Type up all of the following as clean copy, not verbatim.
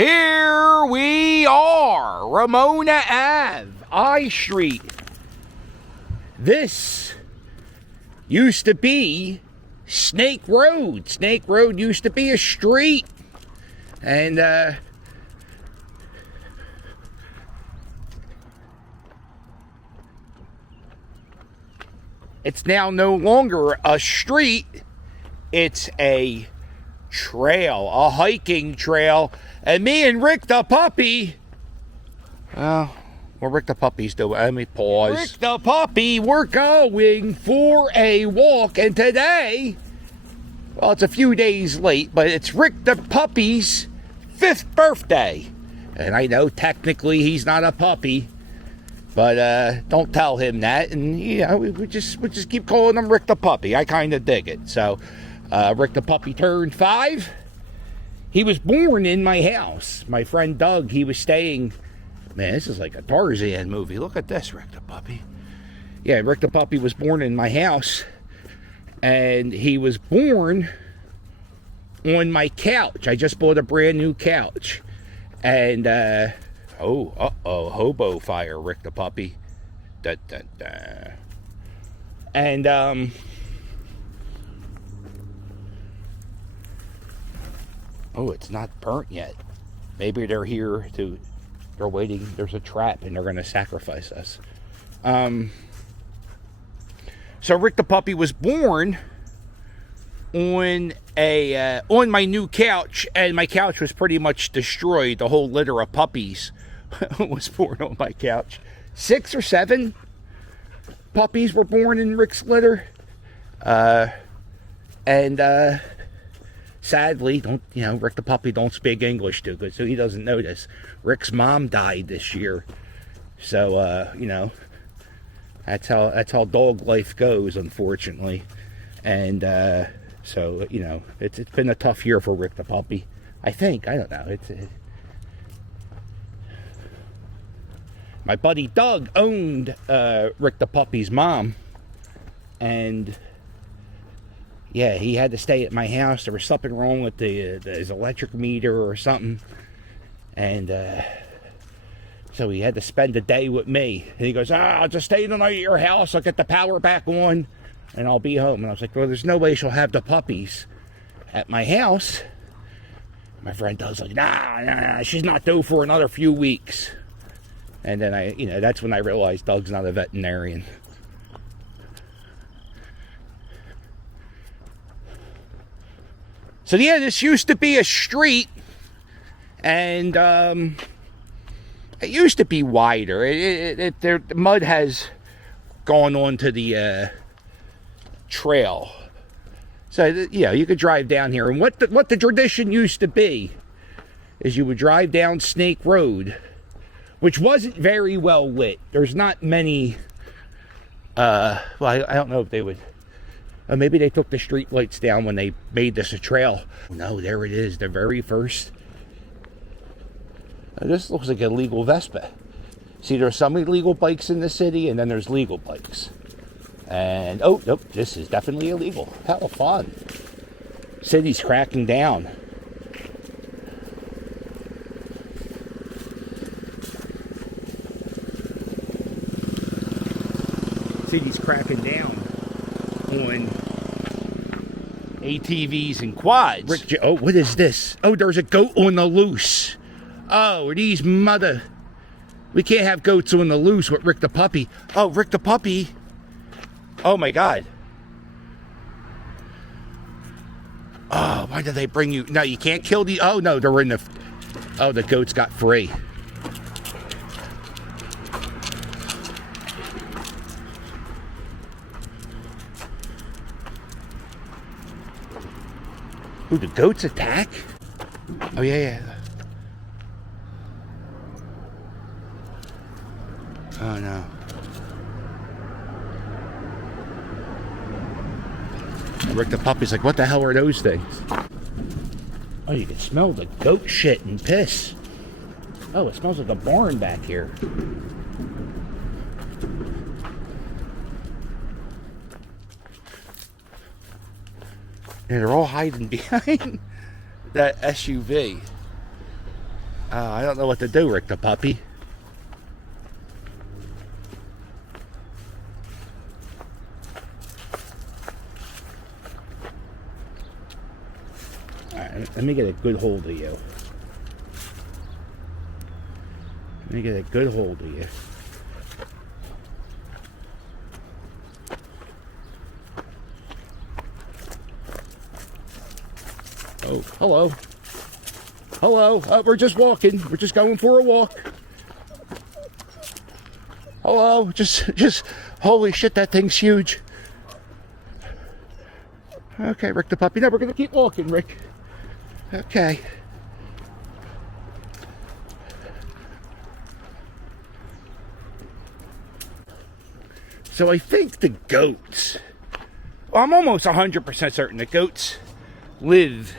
Here we are, Ramona Ave, I Street. This used to be Snake Road. Snake Road used to be a street. And, it's now no longer a street. It's a trail, a hiking trail. And me and Rick the puppy, well, Rick the puppy's doing, let me pause. Rick the puppy, we're going for a walk. And today, well, it's a few days late, but it's Rick the puppy's 5th birthday. And I know technically he's not a puppy, but don't tell him that. And, you know, we just keep calling him Rick the puppy. I kind of dig it. So, Rick the puppy turned 5. He was born in my house. My friend Doug, he was staying... Man, this is like a Tarzan movie. Look at this, Rick the puppy. Yeah, Rick the puppy was born in my house. And he was born on my couch. I just bought a brand new couch. And, hobo fire, Rick the puppy. Da, da, da. And, oh, it's not burnt yet. Maybe they're here to... They're waiting. There's a trap, and they're going to sacrifice us. So Rick the puppy was born on my new couch, and my couch was pretty much destroyed. The whole litter of puppies was born on my couch. 6 or 7 puppies were born in Rick's litter. Sadly, Rick the puppy don't speak English too good, so he doesn't know this. Rick's mom died this year. So, that's how dog life goes, unfortunately. And, so, it's been a tough year for Rick the puppy. I think. I don't know. My buddy Doug owned, Rick the puppy's mom. And... yeah, he had to stay at my house. There was something wrong with his electric meter or something. And so he had to spend the day with me. And he goes, I'll just stay the night at your house. I'll get the power back on and I'll be home. And I was like, well, there's no way she'll have the puppies at my house. My friend Doug's like, nah, she's not due for another few weeks. And then that's when I realized Doug's not a veterinarian. So yeah, this used to be a street, and it used to be wider. The mud has gone onto the trail, so you could drive down here. And what the tradition used to be is you would drive down Snake Road, which wasn't very well lit. There's not many. I don't know if they would. Maybe they took the street lights down when they made this a trail. No, there it is, the very first. This looks like a legal Vespa. See, there's some illegal bikes in the city, and then there's legal bikes. And, oh, nope, this is definitely illegal. Hell, fun. City's cracking down. City's cracking down on ATVs and quads. Oh, what is this? Oh, there's a goat on the loose. Oh, these we can't have goats on the loose with Rick the puppy. Oh, Rick the puppy. Oh my God. Oh, why did they bring you? No, you can't kill the, oh no, they're in the, oh, the goats got free. Ooh, the goats attack? Oh, yeah. Oh, no. Rick the puppy's like, what the hell are those things? Oh, you can smell the goat shit and piss. Oh, it smells like a barn back here. And they're all hiding behind that SUV. I don't know what to do, Rick the puppy. Alright, let me get a good hold of you. Let me get a good hold of you. Oh, hello. Hello. We're just walking. We're just going for a walk. Hello. Just, holy shit, that thing's huge. Okay, Rick the puppy. No, we're going to keep walking, Rick. Okay. So I think the goats, well, I'm almost 100% certain the goats live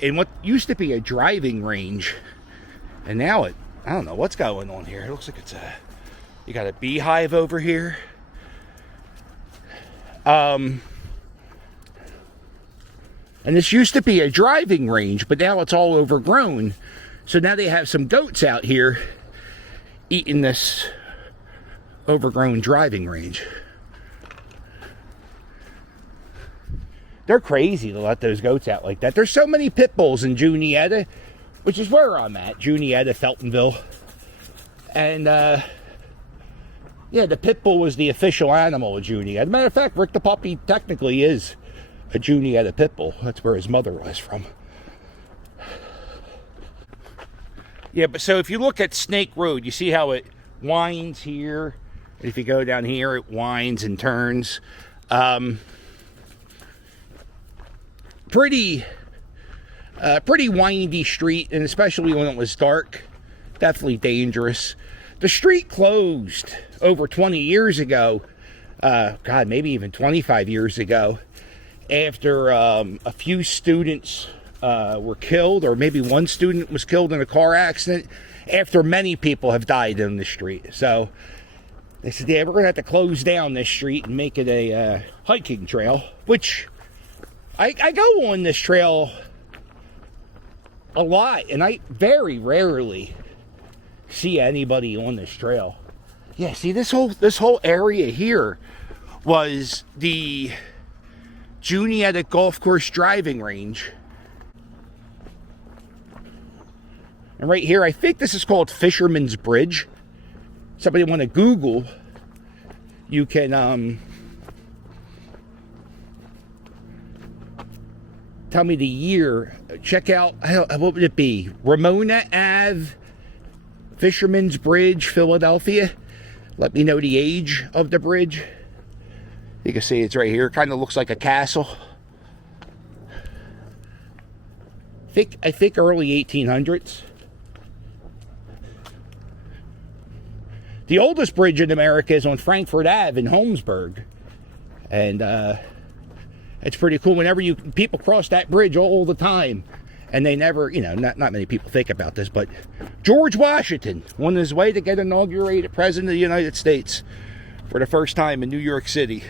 in what used to be a driving range, and now I don't know what's going on here. It looks like you got a beehive over here. And this used to be a driving range, but now it's all overgrown. So now they have some goats out here eating this overgrown driving range. They're crazy to let those goats out like that. There's so many pit bulls in Unedited, which is where I'm at, Unedited, Feltonville. And, yeah, the pit bull was the official animal of Unedited. As a matter of fact, Rick the puppy technically is a Unedited pit bull. That's where his mother was from. Yeah, but so if you look at Snake Road, you see how it winds here. And if you go down here, it winds and turns. Pretty windy street, and especially when it was dark, definitely dangerous. The street closed over 20 years ago, God, maybe even 25 years ago, after a few students were killed, or maybe one student was killed in a car accident, after many people have died in the street. So they said, yeah, we're going to have to close down this street and make it a hiking trail, which I go on this trail a lot, and I very rarely see anybody on this trail. Yeah, see, this whole area here was the Unedited Golf Course driving range. And right here, I think this is called Fisherman's Bridge. Somebody want to Google, you can tell me the year. Check out, what would it be? Ramona Ave, Fisherman's Bridge, Philadelphia. Let me know the age of the bridge. You can see it's right here. Kind of looks like a castle. I think early 1800s. The oldest bridge in America is on Frankfurt Ave in Holmesburg. And it's pretty cool. Whenever people cross that bridge all the time, and they never, not many people think about this, but George Washington, on his way to get inaugurated President of the United States for the first time in New York City,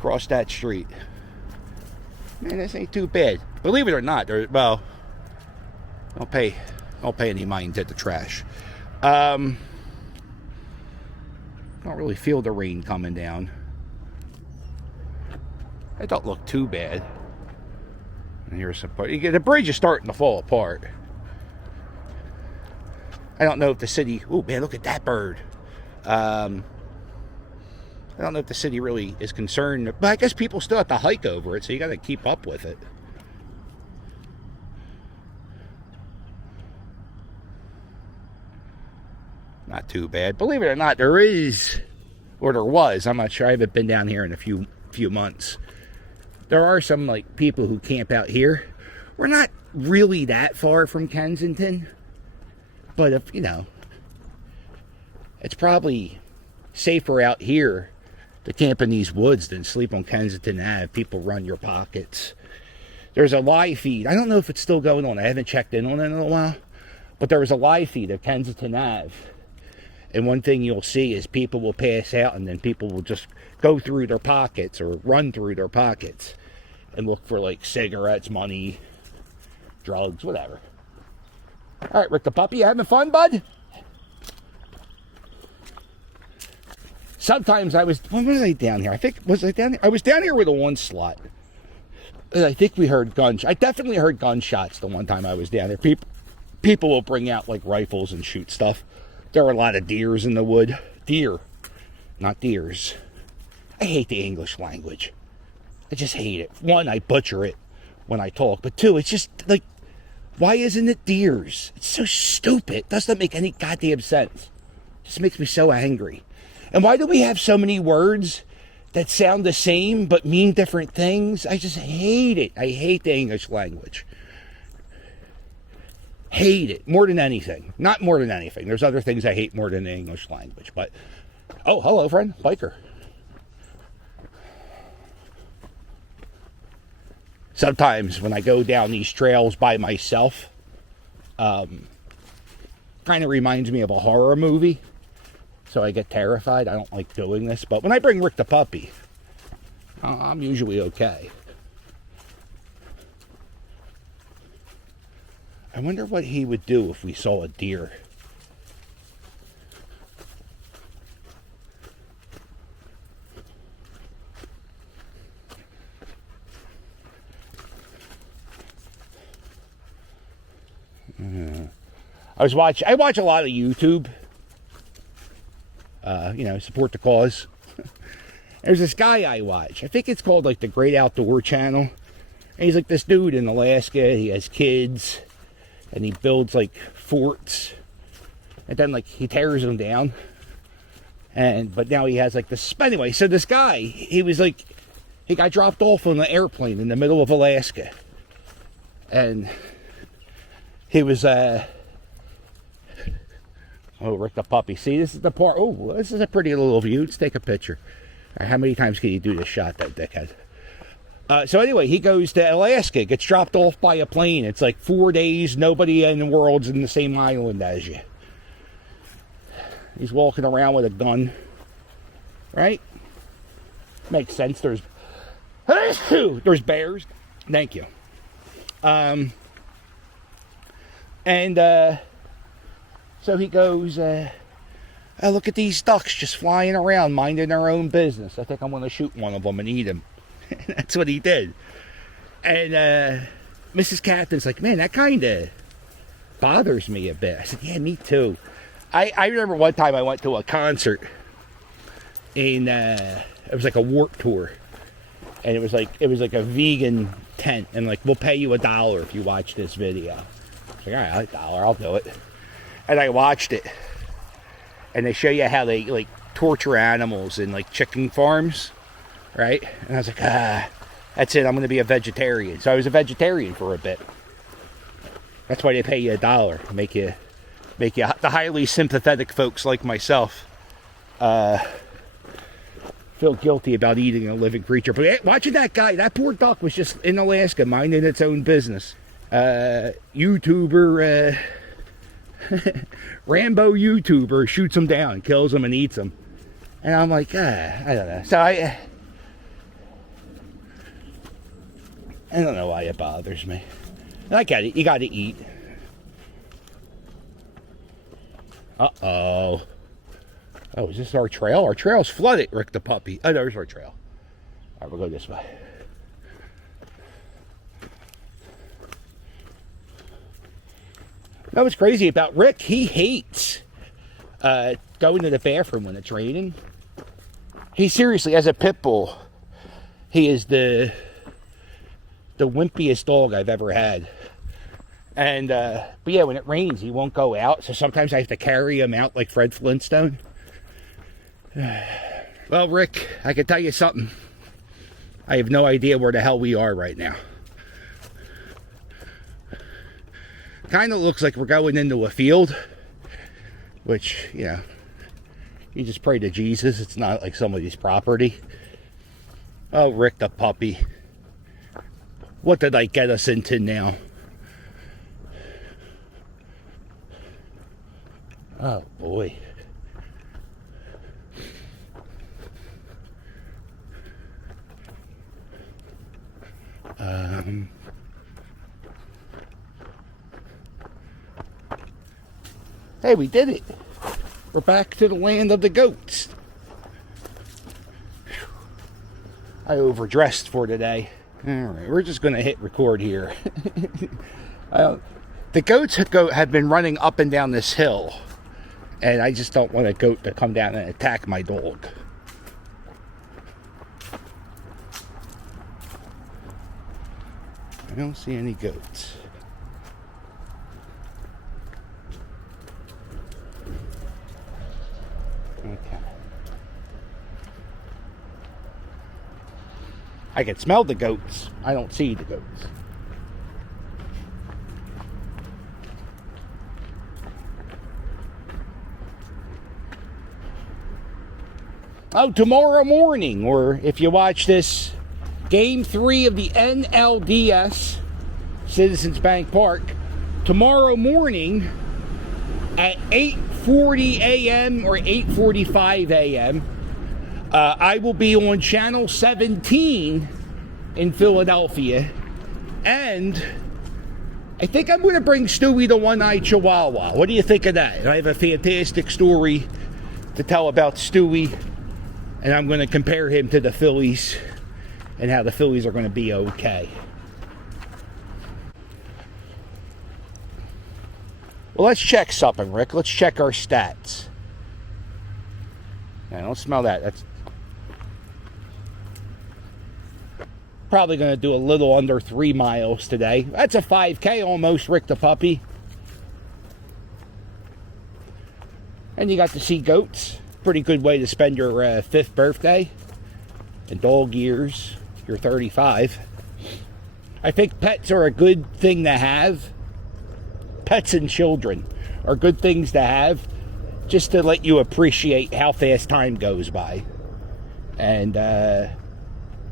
crossed that street. Man, this ain't too bad. Believe it or not, well, don't pay any mind to the trash. Don't really feel the rain coming down. It don't look too bad. And here's some part. The bridge is starting to fall apart. I don't know if the city. Oh man, look at that bird. I don't know if the city really is concerned, but I guess people still have to hike over it, so you got to keep up with it. Not too bad. Believe it or not, there is, or there was, I'm not sure, I haven't been down here in a few months. There are some people who camp out here. We're not really that far from Kensington, but if it's probably safer out here to camp in these woods than sleep on Kensington Ave. People run your pockets. There's a live feed. I don't know if it's still going on. I haven't checked in on it in a while, but there was a live feed of Kensington Ave. And one thing you'll see is people will pass out, and then people will just go through their pockets or run through their pockets and look for cigarettes, money, drugs, whatever. All right, Rick the puppy, you having fun, bud? Sometimes when was I down here? Was I down here? I was down here with a one slot. And I think we heard gunshots. I definitely heard gunshots the one time I was down there. People will bring out like rifles and shoot stuff. There were a lot of deers in the wood. Deer, not deers. I hate the English language. I just hate it. One, I butcher it when I talk. But two, it's just like, why isn't it deers? It's so stupid. It doesn't make any goddamn sense. It just makes me so angry. And why do we have so many words that sound the same but mean different things? I just hate it. I hate the English language. Hate it more than anything. Not more than anything. There's other things I hate more than the English language. But, oh, hello, friend. Biker. Sometimes when I go down these trails by myself, kind of reminds me of a horror movie. So I get terrified. I don't like doing this. But when I bring Rick the puppy, I'm usually okay. I wonder what he would do if we saw a deer. I watch a lot of YouTube. Support the cause. There's this guy I watch. I think it's called like the Great Outdoor Channel. And he's like this dude in Alaska. He has kids. And he builds like forts. And then like he tears them down. But now he has like this. Anyway, so this guy, he got dropped off on an airplane in the middle of Alaska. And he was, oh, Rick the puppy. See, this is the part. Oh, this is a pretty little view. Let's take a picture. All right, how many times can you do this shot, that dickhead? So anyway, he goes to Alaska, gets dropped off by a plane. It's like 4 days. Nobody in the world's in the same island as you. He's walking around with a gun. Right? Makes sense. There's bears. Thank you. So he goes, look at these ducks just flying around, minding their own business. I think I'm going to shoot one of them and eat him. That's what he did. And Mrs. Captain's like, man, that kind of bothers me a bit. I said, yeah, me too. I remember one time I went to a concert, and it was like a Warped Tour. And it was like a vegan tent, and like, we'll pay you $1 if you watch this video. I was like, all right, $1, I'll do it. And I watched it, and they show you how they like torture animals in like chicken farms, right? And I was like, that's it. I'm going to be a vegetarian. So I was a vegetarian for a bit. That's why they pay you $1, make you the highly sympathetic folks like myself feel guilty about eating a living creature. But watching that guy, that poor duck was just in Alaska minding its own business. YouTuber, Rambo YouTuber shoots him down, kills him, and eats him. And I'm like, I don't know. So I don't know why it bothers me. And I get it. You got to eat. Uh-oh. Oh, is this our trail? Our trail's flooded, Rick the puppy. Oh, there's our trail. All right, we'll go this way. That was crazy about Rick. He hates going to the bathroom when it's raining. He seriously, as a pit bull, he is the wimpiest dog I've ever had. And, but yeah, when it rains, he won't go out. So sometimes I have to carry him out like Fred Flintstone. Well, Rick, I can tell you something. I have no idea where the hell we are right now. Kind of looks like we're going into a field, which, you know, you just pray to Jesus. It's not like somebody's property. Oh, Rick the puppy. What did I get us into now? Oh, boy. Hey, we did it. We're back to the land of the goats. I overdressed for today. All right, we're just going to hit record here. The goats have been running up and down this hill, and I just don't want a goat to come down and attack my dog. I don't see any goats. Okay. I can smell the goats. I don't see the goats. Oh, tomorrow morning, or if you watch this, Game 3 of the NLDS, Citizens Bank Park, tomorrow morning at 8:40 a.m. or 8:45 a.m., I will be on Channel 17 in Philadelphia, and I think I'm going to bring Stewie the One-Eyed Chihuahua. What do you think of that? I have a fantastic story to tell about Stewie, and I'm going to compare him to the Phillies and how the Phillies are going to be okay. Well, let's check something, Rick. Let's check our stats. I don't smell that. That's probably going to do a little under 3 miles today. That's a 5K almost, Rick the puppy. And you got to see goats. Pretty good way to spend your 5th birthday. In dog years, you're 35. I think pets are a good thing to have. Pets and children are good things to have, just to let you appreciate how fast time goes by. And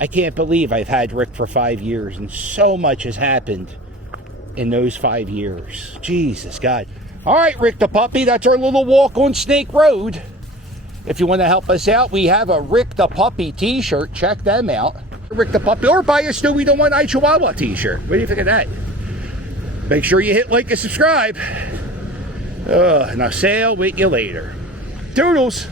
I can't believe I've had Rick for 5 years, and so much has happened in those 5 years. Jesus God. All right, Rick the puppy, that's our little walk on Snake Road. If you want to help us out, we have a Rick the Puppy t-shirt. Check them out. Rick the Puppy, or buy a Stewie the One-Eyed Chihuahua t-shirt. What do you think of that? Make sure you hit like and subscribe. And I'll say I'll wait you later. Toodles!